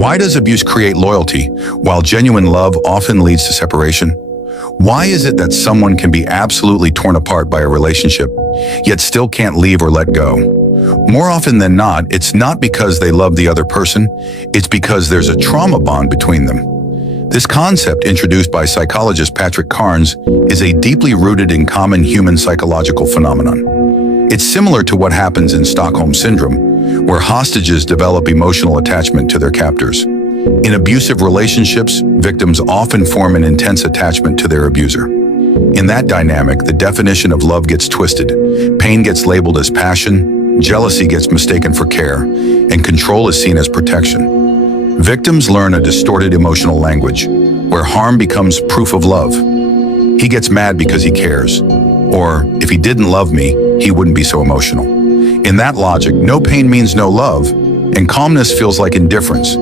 Why does abuse create loyalty, while genuine love often leads to separation? Why is it that someone can be absolutely torn apart by a relationship, yet still can't leave or let go? More often than not, it's not because they love the other person, it's because there's a trauma bond between them. This concept, introduced by psychologist Patrick Carnes, is a deeply rooted in common human psychological phenomenon. It's similar to what happens in Stockholm Syndrome, where hostages develop emotional attachment to their captors. In abusive relationships, victims often form an intense attachment to their abuser. In that dynamic, the definition of love gets twisted. Pain gets labeled as passion, jealousy gets mistaken for care, and control is seen as protection. Victims learn a distorted emotional language, where harm becomes proof of love. He gets mad because he cares. Or, if he didn't love me, he wouldn't be so emotional. In that logic, no pain means no love, and calmness feels like indifference.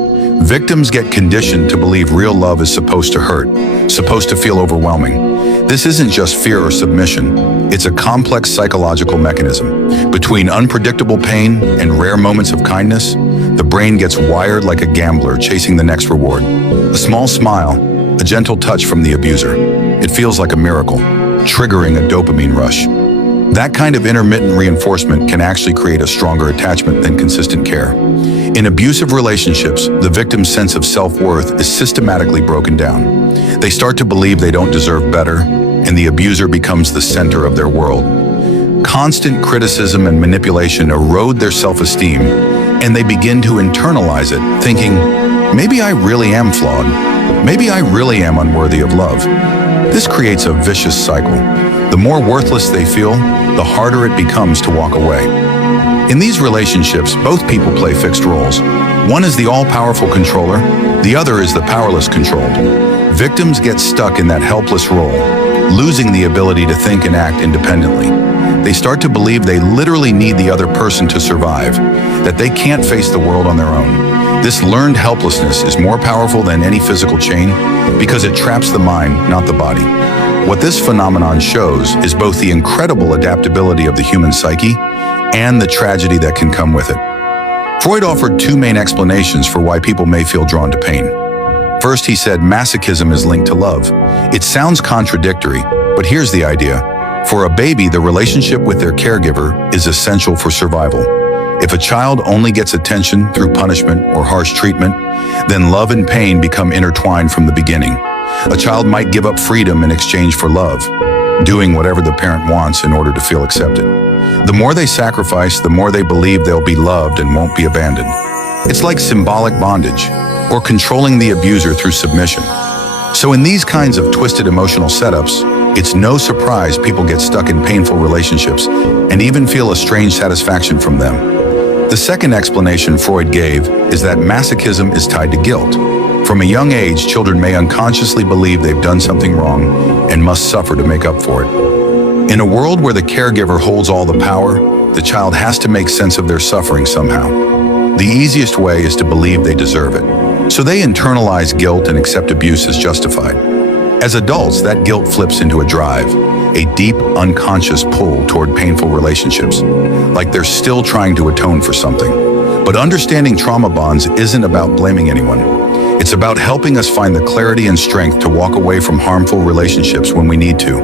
Victims get conditioned to believe real love is supposed to hurt, supposed to feel overwhelming. This isn't just fear or submission, it's a complex psychological mechanism. Between unpredictable pain and rare moments of kindness, the brain gets wired like a gambler chasing the next reward. A small smile, a gentle touch from the abuser. It feels like a miracle, triggering a dopamine rush. That kind of intermittent reinforcement can actually create a stronger attachment than consistent care. In abusive relationships, the victim's sense of self-worth is systematically broken down. They start to believe they don't deserve better, and the abuser becomes the center of their world. Constant criticism and manipulation erode their self-esteem, and they begin to internalize it, thinking, maybe I really am flawed. Maybe I really am unworthy of love. This creates a vicious cycle. The more worthless they feel, the harder it becomes to walk away. In these relationships, both people play fixed roles. One is the all-powerful controller, the other is the powerless controlled. Victims get stuck in that helpless role, losing the ability to think and act independently. They start to believe they literally need the other person to survive, that they can't face the world on their own. This learned helplessness is more powerful than any physical chain because it traps the mind, not the body. What this phenomenon shows is both the incredible adaptability of the human psyche and the tragedy that can come with it. Freud offered two main explanations for why people may feel drawn to pain. First, he said masochism is linked to love. It sounds contradictory, but here's the idea. For a baby, the relationship with their caregiver is essential for survival. If a child only gets attention through punishment or harsh treatment, then love and pain become intertwined from the beginning. A child might give up freedom in exchange for love, doing whatever the parent wants in order to feel accepted. The more they sacrifice, the more they believe they'll be loved and won't be abandoned. It's like symbolic bondage, or controlling the abuser through submission. So in these kinds of twisted emotional setups, it's no surprise people get stuck in painful relationships and even feel a strange satisfaction from them. The second explanation Freud gave is that masochism is tied to guilt. From a young age, children may unconsciously believe they've done something wrong and must suffer to make up for it. In a world where the caregiver holds all the power, the child has to make sense of their suffering somehow. The easiest way is to believe they deserve it. So they internalize guilt and accept abuse as justified. As adults, that guilt flips into a drive, a deep, unconscious pull toward painful relationships, like they're still trying to atone for something. But understanding trauma bonds isn't about blaming anyone. It's about helping us find the clarity and strength to walk away from harmful relationships when we need to.